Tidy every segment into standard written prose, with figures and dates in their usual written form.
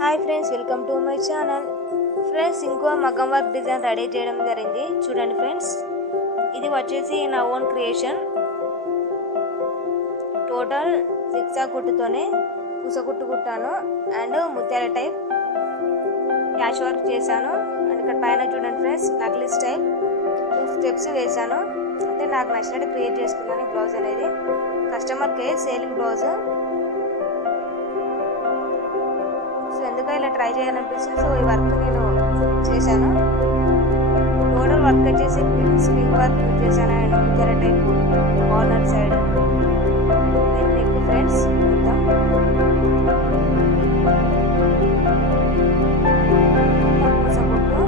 Hi friends, welcome to my channel. Friends, ఇంకో మగ్గం work design ready చేయడం జరిగింది. చూడండి ఫ్రెండ్స్, ఇది వచ్చేసి నా ఓన్ క్రియేషన్. టోటల్ సిక్సా కుట్టుతోనే పూసకుట్టు కుట్టాను అండ్ ముత్యాల టైప్ క్యాష్ వర్క్ చేశాను. అండ్ ఇక్కడ పైన చూడండి ఫ్రెండ్స్, నక్లీ స్టైల్ 2 స్టెప్స్ వేశాను. అంటే నాకు నచ్చినట్టు క్రియేట్ చేసుకున్నాను. బ్లౌజ్ అనేది కస్టమర్కే సేలింగ్ బ్లౌజ్. ఎందుకో ఇలా ట్రై చేయాలనిపిస్తుంది. సో ఈ వర్క్ నేను చేశాను. టోటల్ వర్క్ వచ్చేసి స్ప్రింగ్ వర్క్ యూజ్ చేశాను అండ్ ముత్యాల type corner side neck friends మొత్తం పూసకుట్టు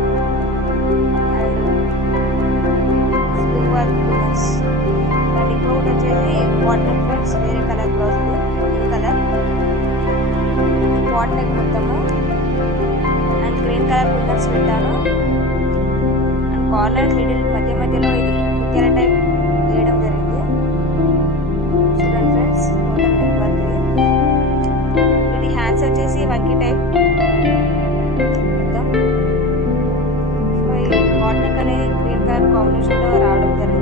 and spring work pillars. And ఇంకొకటి వచ్చేసి వాటర్ ఫ్రెండ్స్, వేరే కలర్ బ్లౌజ్, గ్రీన్ కలర్ వాట్ నెక్ మొత్తము అండ్ గ్రీన్ కలర్ పిల్లర్స్ పెట్టాను. అండ్ కార్నర్ మిడిల్ మధ్యలో ఇది ముత్యాల టైప్ వేయడం జరిగింది. చూడండి ఫ్రెండ్స్, టోటల్ నెక్ వర్క్. వీటి హ్యాండ్స్ వచ్చేసి వంకీ టైప్ మొత్తం. సో ఈ వాట్ నెక్ అనేది గ్రీన్ కలర్ కాంబినేషన్లో రావడం జరిగింది.